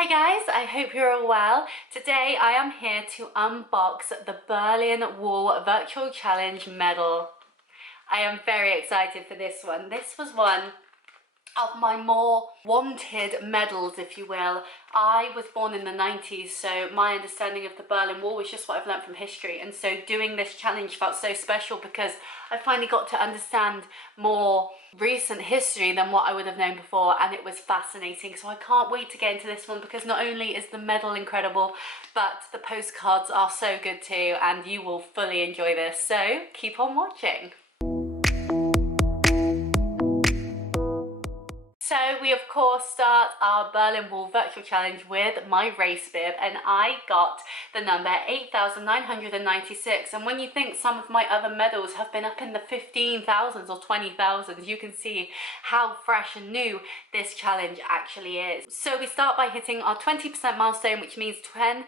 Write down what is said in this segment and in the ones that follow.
Hi guys, I hope you're all well. Today I am here to unbox the Berlin Wall Virtual Challenge medal. I am very excited for this one. This was one of my more wanted medals, if you will. I was born in the 90s, so my understanding of the Berlin Wall was just what I've learned from history, and so doing this challenge felt so special because I finally got to understand more recent history than what I would have known before, and it was fascinating. So I can't wait to get into this one because not only is the medal incredible, but the postcards are so good too, and you will fully enjoy this, so keep on watching. So we of course start our Berlin Wall Virtual Challenge with my race bib, and I got the number 8,996, and when you think some of my other medals have been up in the 15,000s or 20,000s, you can see how fresh and new this challenge actually is. So we start by hitting our 20% milestone, which means 10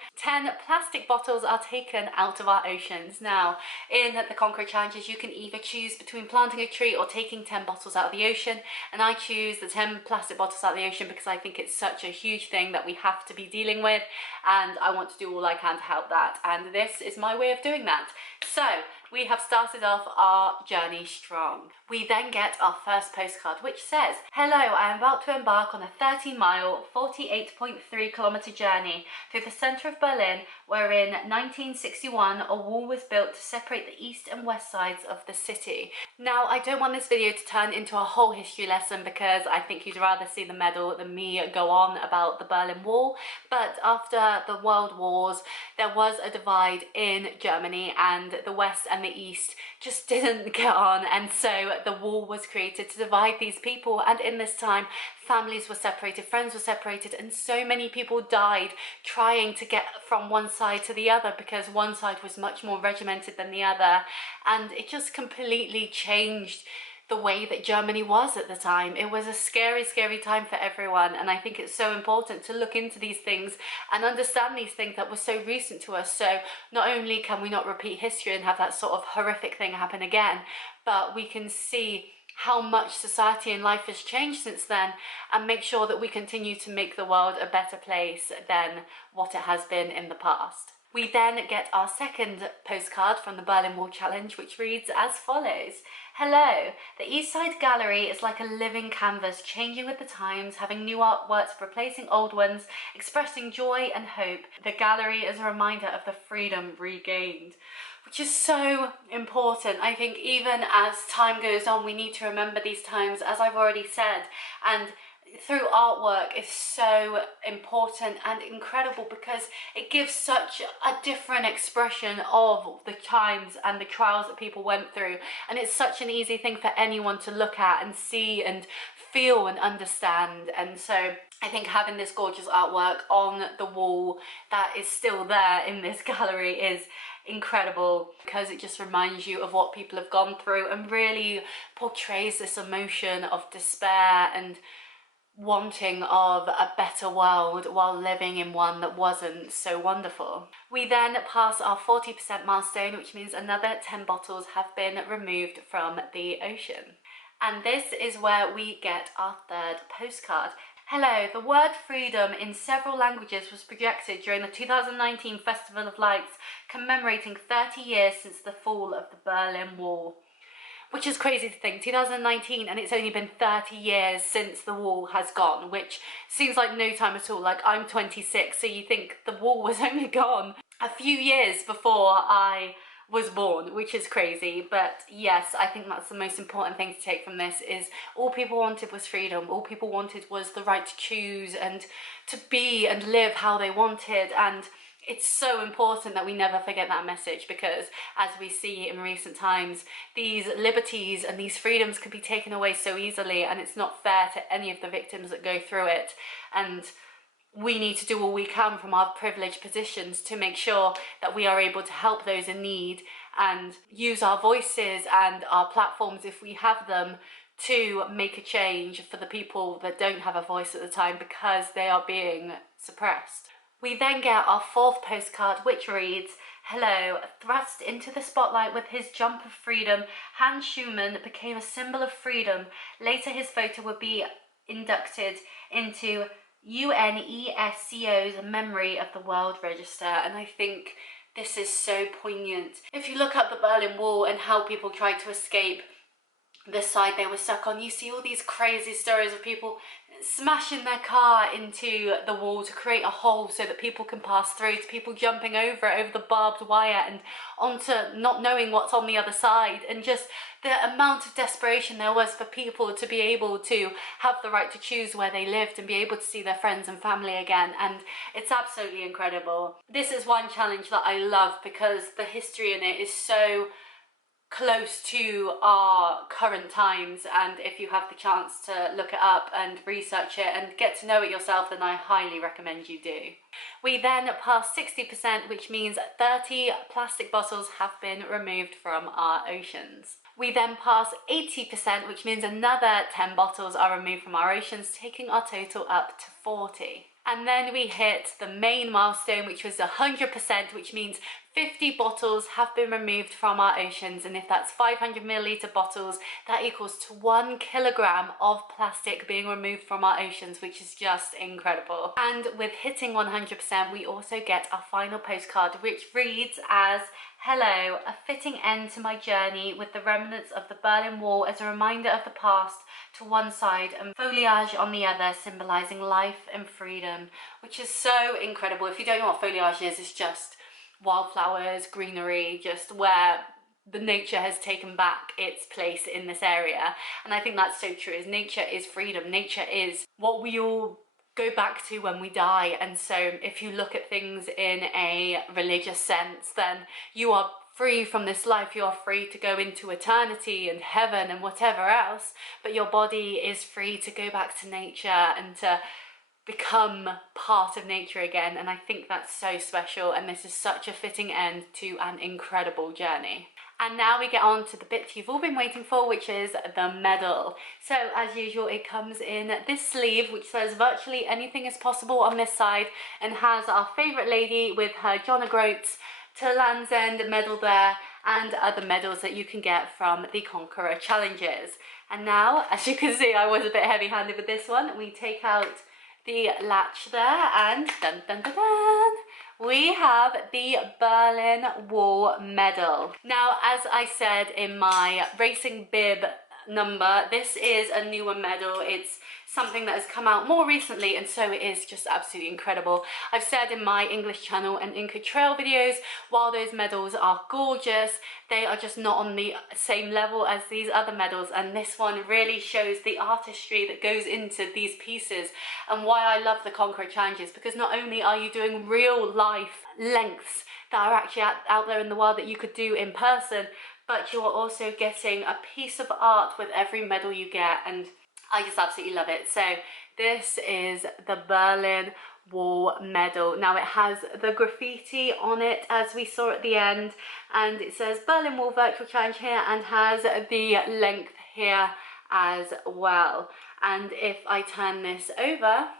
plastic bottles are taken out of our oceans. Now in the Conqueror challenges you can either choose between planting a tree or taking 10 bottles out of the ocean, and I choose the 10 plastic bottles out of the ocean because I think it's such a huge thing that we have to be dealing with, and I want to do all I can to help that, and this is my way of doing that. So we have started off our journey strong. We then get our first postcard, which says, "Hello, I am about to embark on a 30-mile, 48.3-kilometer journey through the centre of Berlin, where in 1961 a wall was built to separate the east and west sides of the city." Now, I don't want this video to turn into a whole history lesson because I think you'd rather see the medal than me go on about the Berlin Wall, but after the World Wars, there was a divide in Germany, and the west and the east just didn't get on, and so the wall was created to divide these people, and in this time families were separated, friends were separated, and so many people died trying to get from one side to the other because one side was much more regimented than the other, and it just completely changed the way that Germany was at the time. It was a scary, scary time for everyone, and I think it's so important to look into these things and understand these things that were so recent to us, so not only can we not repeat history and have that sort of horrific thing happen again, but we can see how much society and life has changed since then, and make sure that we continue to make the world a better place than what it has been in the past. We then get our second postcard from the Berlin Wall Challenge, which reads as follows. "Hello, the East Side Gallery is like a living canvas, changing with the times, having new artworks replacing old ones, expressing joy and hope. The gallery is a reminder of the freedom regained." Which is so important. I think even as time goes on, we need to remember these times, as I've already said, and through artwork is so important and incredible because it gives such a different expression of the times and the trials that people went through, and it's such an easy thing for anyone to look at and see and feel and understand. And so I think having this gorgeous artwork on the wall that is still there in this gallery is incredible because it just reminds you of what people have gone through and really portrays this emotion of despair and wanting of a better world while living in one that wasn't so wonderful. We then pass our 40% milestone, which means another 10 bottles have been removed from the ocean. And this is where we get our third postcard. "Hello, the word freedom in several languages was projected during the 2019 Festival of Lights, commemorating 30 years since the fall of the Berlin Wall." Which is crazy to think, 2019, and it's only been 30 years since the wall has gone, which seems like no time at all. Like, I'm 26, so you think the wall was only gone a few years before I was born, which is crazy. But yes, I think that's the most important thing to take from this, is all people wanted was freedom. All people wanted was the right to choose and to be and live how they wanted, and it's so important that we never forget that message because, as we see in recent times, these liberties and these freedoms can be taken away so easily, and it's not fair to any of the victims that go through it. And we need to do all we can from our privileged positions to make sure that we are able to help those in need and use our voices and our platforms, if we have them, to make a change for the people that don't have a voice at the time because they are being suppressed. We then get our fourth postcard, which reads, "Hello, thrust into the spotlight with his jump of freedom, Hans Schumann became a symbol of freedom. Later his photo would be inducted into UNESCO's Memory of the World Register, and I think this is so poignant. If you look up the Berlin Wall and how people tried to escape the side they were stuck on, you see all these crazy stories of people smashing their car into the wall to create a hole so that people can pass through, to people jumping over it, over the barbed wire and onto not knowing what's on the other side, and just the amount of desperation there was for people to be able to have the right to choose where they lived and be able to see their friends and family again. And it's absolutely incredible. This is one challenge that I love because the history in it is so close to our current times, and if you have the chance to look it up and research it and get to know it yourself, then I highly recommend you do. We then pass 60%, which means 30 plastic bottles have been removed from our oceans. We then pass 80%, which means another 10 bottles are removed from our oceans, taking our total up to 40. And then we hit the main milestone, which was 100%, which means 50 bottles have been removed from our oceans, and if that's 500 milliliter bottles, that equals to 1 kilogram of plastic being removed from our oceans, which is just incredible. And with hitting 100%, we also get our final postcard, which reads as, "Hello, a fitting end to my journey with the remnants of the Berlin Wall as a reminder of the past to one side and foliage on the other, symbolizing life and freedom," which is so incredible. If you don't know what foliage is, it's just wildflowers, greenery, just where the nature has taken back its place in this area. And I think that's so true, is nature is freedom. Nature is what we all go back to when we die. And so if you look at things in a religious sense, then you are free from this life, you are free to go into eternity and heaven and whatever else, but your body is free to go back to nature and to become part of nature again. And I think that's so special, and this is such a fitting end to an incredible journey. And now we get on to the bit you've all been waiting for, which is the medal. So as usual, it comes in this sleeve, which says virtually anything is possible on this side, and has our favourite lady with her John O'Groats to Land's End medal there, and other medals that you can get from the Conqueror challenges. And now, as you can see, I was a bit heavy-handed with this one. We take out the latch there, and dun dun dun dun, we have the Berlin Wall medal. Now, as I said in my racing bib number, this is a newer medal. It's something that has come out more recently, and so it is just absolutely incredible. I've said in my English channel and Inca Trail videos, while those medals are gorgeous, they are just not on the same level as these other medals, and this one really shows the artistry that goes into these pieces. And why I love the Conqueror challenges, because not only are you doing real life lengths that are actually out there in the world that you could do in person, but you are also getting a piece of art with every medal you get, and I just absolutely love it. So this is the Berlin Wall medal. Now it has the graffiti on it, as we saw at the end, and it says Berlin Wall Virtual Challenge here, and has the length here as well. And if I turn this over,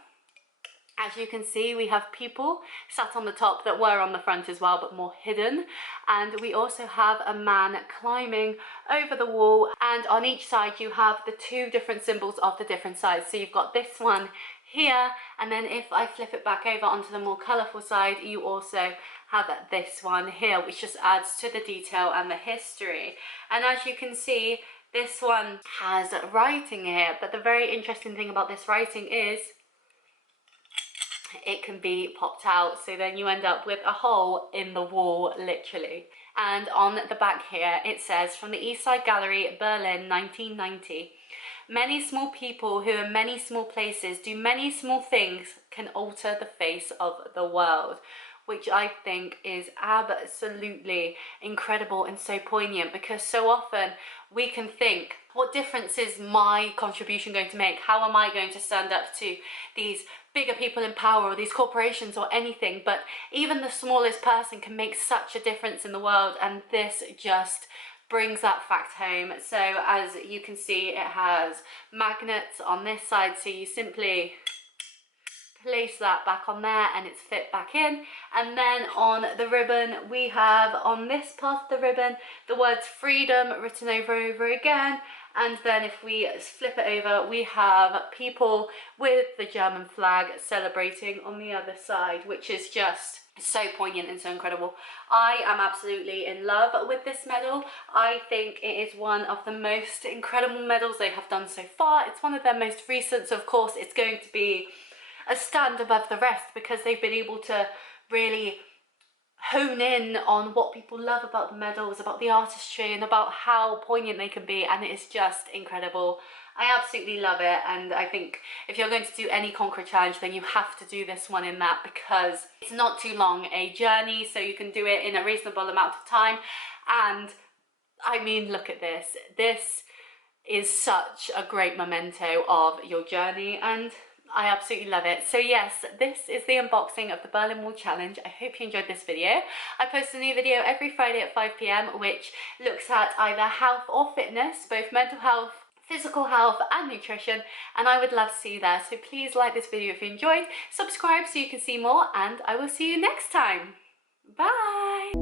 as you can see, we have people sat on the top that were on the front as well, but more hidden. And we also have a man climbing over the wall. And on each side, you have the two different symbols of the different sides. So you've got this one here. And then if I flip it back over onto the more colourful side, you also have this one here, which just adds to the detail and the history. And as you can see, this one has writing here. But the very interesting thing about this writing is it can be popped out, so then you end up with a hole in the wall, literally. And on the back here it says, "From the East Side Gallery, Berlin, 1990. Many small people who in many small places do many small things can alter the face of the world," which I think is absolutely incredible and so poignant, because so often we can think, what difference is my contribution going to make? How am I going to stand up to these bigger people in power or these corporations or anything? But even the smallest person can make such a difference in the world, and this just brings that fact home. So as you can see, it has magnets on this side, so you simply place that back on there and it's fit back in. And then on the ribbon, we have on this part of the ribbon the words freedom written over again, And then if we flip it over, we have people with the German flag celebrating on the other side, which is just so poignant and so incredible. I am absolutely in love with this medal. I think it is one of the most incredible medals they have done so far. It's one of their most recent, so of course it's going to be a stand above the rest because they've been able to really hone in on what people love about the medals, about the artistry, and about how poignant they can be, and it is just incredible. I absolutely love it, and I think if you're going to do any Conqueror challenge, then you have to do this one in that, because it's not too long a journey, so you can do it in a reasonable amount of time. And I mean, look at this. This is such a great memento of your journey, and I absolutely love it. So yes, this is the unboxing of the Berlin Wall Challenge. I hope you enjoyed this video. I post a new video every Friday at 5 p.m, which looks at either health or fitness, both mental health, physical health and nutrition, and I would love to see you there. So please like this video if you enjoyed, subscribe so you can see more, and I will see you next time. Bye!